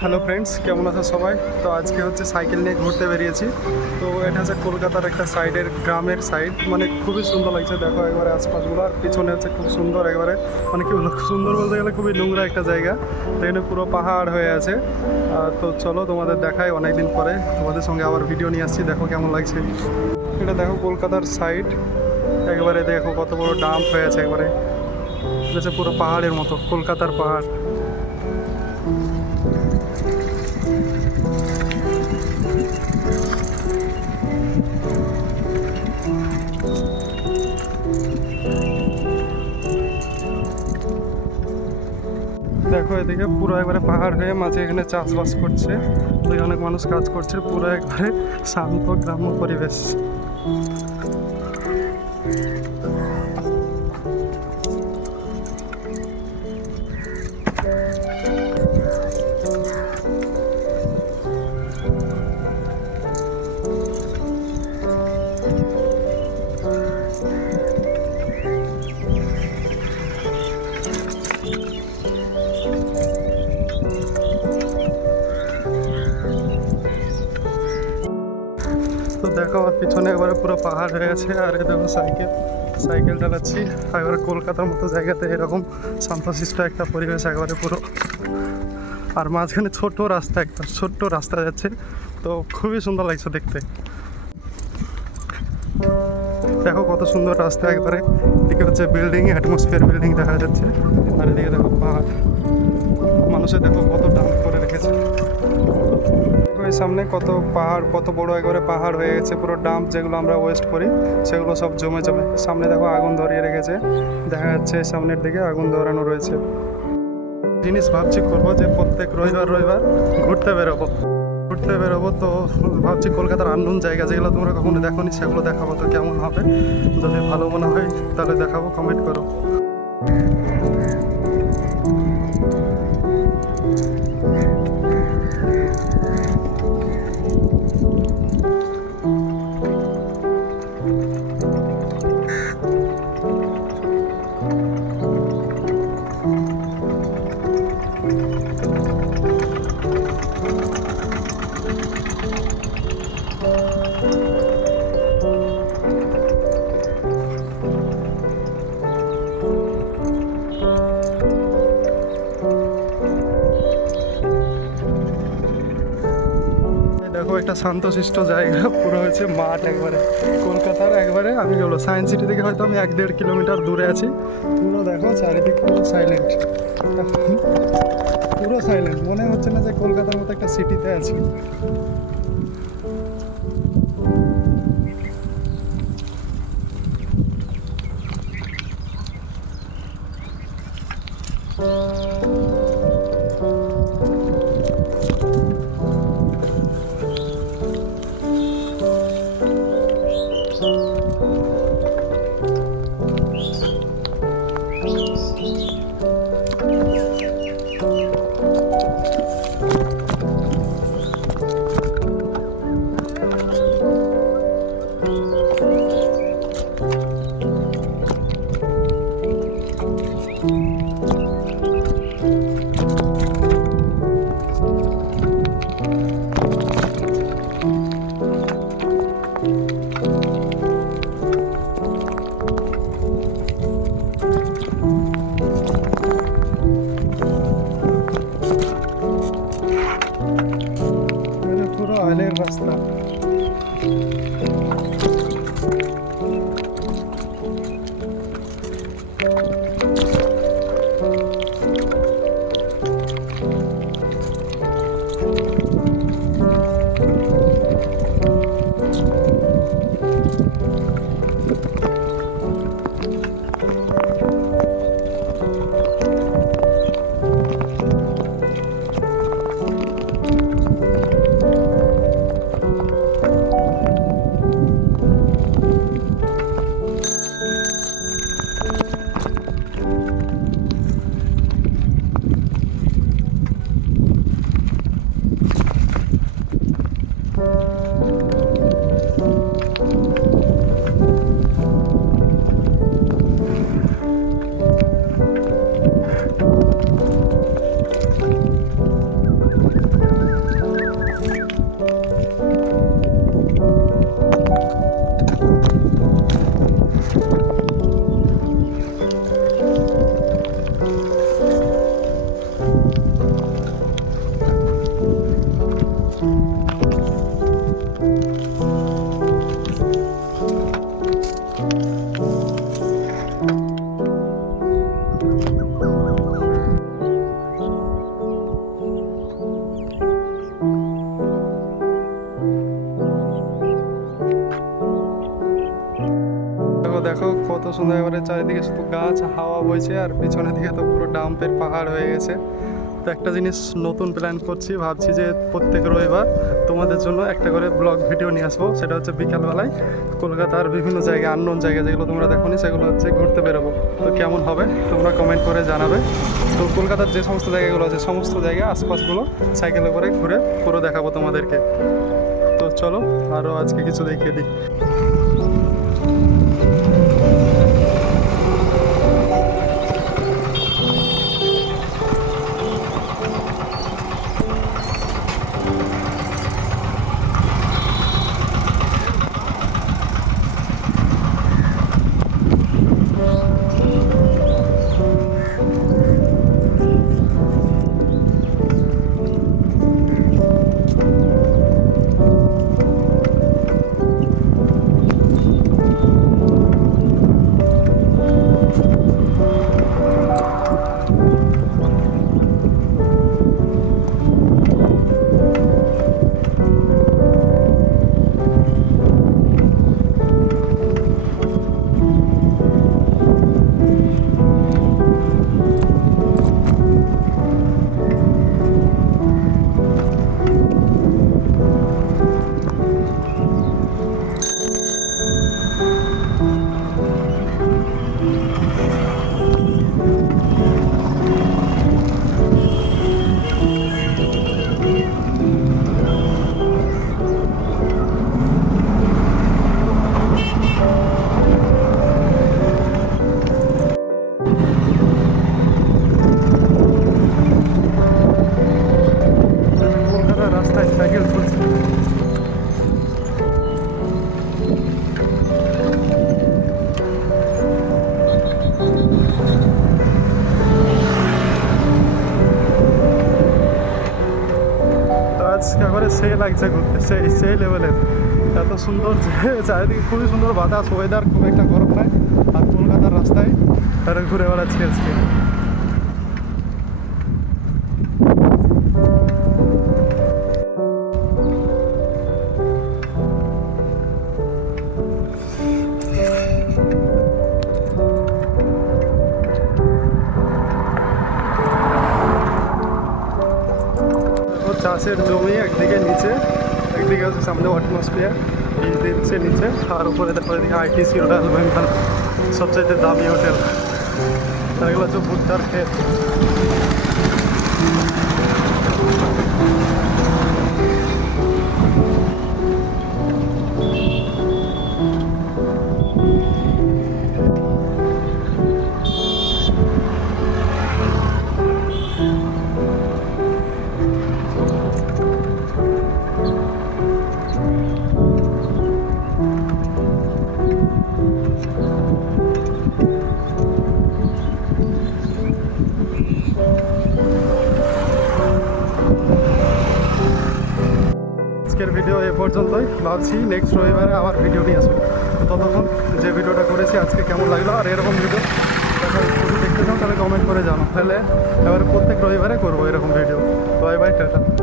Hello friends, কেমন আছো সবাই? তো আজকে হচ্ছে সাইকেল নিয়ে ঘুরতে বেরিয়েছি। তো এটা হচ্ছে কলকাতার একটা সাইডের গ্রামের সাইড, মানে খুবই সুন্দর লাগছে। দেখো একবারে আশপাশগুলো, আর পিছনে হচ্ছে খুব সুন্দর একবারে, মানে কি বলবো, সুন্দর বলতে গেলে খুবই নোংরা একটা জায়গা। ট্রেনে পুরো পাহাড় হয়ে আছে। তো চলো তোমাদের দেখাই, অনেকদিন পরে তোমাদের সঙ্গে আবার ভিডিও নিয়ে আসছি। দেখো কেমন লাগছে। এটা দেখো কলকাতার সাইড, একবারে দেখো কত বড় ডাম্প হয়ে আছে একবারে। এটা পুরো পাহাড়ের মতো, কলকাতার পাহাড়। দেখো এদিকে পুরো একবারে পাহাড় হয়ে মাঝে এখানে চাষবাস করছে, ওই অনেক মানুষ কাজ করছে, পুরো একবারে শান্ত গ্রাম্য পরিবেশ। তো দেখো আর পিছনে একবারে পুরো পাহাড় হয়ে গেছে, আর এ দেখো সাইকেল সাইকেল চালাচ্ছি একবারে কলকাতার মতো জায়গাতে, এরকম শান্তশিষ্ট একটা পরিবেশ একবারে পুরো। আর মাঝখানে ছোট রাস্তা, একটা ছোট্ট রাস্তা যাচ্ছে, তো খুবই সুন্দর লাগছে দেখতে। দেখো কত সুন্দর রাস্তা একবারে, এদিকে হচ্ছে বিল্ডিং, অ্যাটমসফিয়ার বিল্ডিং দেখা যাচ্ছে, আর এদিকে দেখো পাহাড়। মানুষের দেখো কত ডাম্প করে রেখেছে। ওই সামনে কত পাহাড়, কত বড় একবারে পাহাড় হয়ে গেছে, পুরো ডাম্প যেগুলো আমরা ওয়েস্ট করি সেগুলো সব জমে জমে। সামনে দেখো আগুন ধরিয়ে রেখেছে, দেখা যাচ্ছে সামনের দিকে আগুন ধরানো রয়েছে। জিনিস ভাবছি করবো যে প্রত্যেক রবিবার রবিবার ঘুরতে বেরোবো। তো ভাবছি কলকাতার আননোন জায়গা যেগুলো তোমরা কখনো দেখোনি সেগুলো দেখাবো। তো কেমন হবে, যদি ভালো মনে হয় তাহলে দেখাবো, কমেন্ট করো। দেখো একটা শান্তশিষ্ট জায়গা, পুরো হচ্ছে মাঠ একবারে কলকাতার একবারে। আমি বলো সায়েন্স সিটি থেকে হয়তো আমি 1-1.5 কিলোমিটার দূরে আছি। পুরো দেখো চারিদিক পুরো সাইলেন্ট, পুরো সাইলেন্ট, মনে হচ্ছে না যে কলকাতার মতো একটা সিটিতে আছি। পুরো আলের রাস্তা। দেখো কত সুন্দর, এবারে চারিদিকে শুধু গাছ, হাওয়া বইছে, আর পিছনের দিকে তো পুরো ডাম্পের পাহাড় হয়ে গেছে। তো একটা জিনিস নতুন প্ল্যান করছি, ভাবছি যে প্রত্যেক রবিবার তোমাদের জন্য একটা করে ব্লগ ভিডিও নিয়ে আসবো। সেটা হচ্ছে বিকালবেলায় কলকাতার বিভিন্ন জায়গায়, আননোন জায়গা যেগুলো তোমরা দেখোনি, সেগুলো হচ্ছে ঘুরতে বেরোবো। তো কেমন হবে তোমরা কমেন্ট করে জানাবে। তো কলকাতার যে সমস্ত জায়গাগুলো আছে, সমস্ত জায়গা আশপাশগুলো সাইকেলে করে ঘুরে পুরো দেখাবো তোমাদেরকে। তো চলো আরও আজকে কিছু দেখিয়ে দিই। কলকাতার রাস্তায় সাইকেল চলছে। আজকে করে সেই লাগছে ঘুরতে, সেই লেভেলের, এত সুন্দর যে চারিদিকে খুবই সুন্দর বাতাস, ওয়েদার খুব একটা গরম নয়। আর কলকাতার রাস্তায় তারা ঘুরে বেড়াচ্ছি আজকে। চাষের জমি একদিকে নিচে, একদিকে হচ্ছে সামনে অ্যাটমসফিয়ার, বীজ দিচ্ছে নিচে, আর উপরে দেখো এদিকে আইটিসি হোটেল, বেঙ্গল সবচাইতে দামি হোটেল। আর এগুলো হচ্ছে ভুট্টার ক্ষেত। আজকের ভিডিও এ পর্যন্তই, ভাবছি নেক্সট রবিবারে আবার ভিডিও নিয়ে আসবো। তো ততক্ষণ যে ভিডিওটা করেছি আজকে কেমন লাগলো, আর এরকম ভিডিও যদি দেখতে চাও তাহলে কমেন্ট করে জানো, তাহলে এবারে প্রত্যেক রবিবারে করবো এরকম ভিডিও। Bye bye, tata.